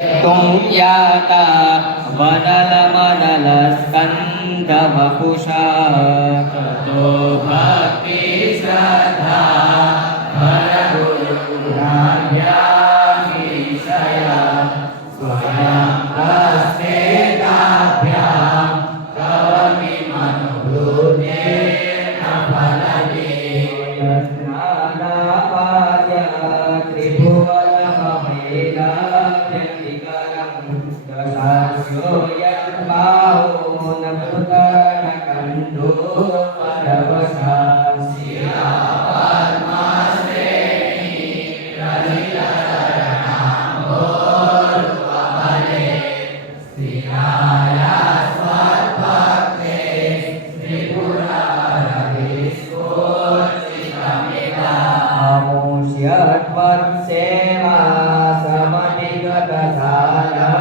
तुं याता वदलमदलस्कन्धवपुषा ततो भक्ति श्रद्धा भरगुरुराभ्यामीशया स्वयं प्रस्थिताभ्यां कवमिमनुभूतेन फलदे तस्मादापाद्य त्रिभुवनमहेला दशास्यो यद्बाहो न पुतर्नकण्ठो परवशा शिरापद्मश्रेणी रजितचरणाम्भोरुपमले स्थिराया स्वद्भक्ते त्रिपुरारविस्फोर्चितमिदा आमुष्यत्वत्सेवा समधिगतसारः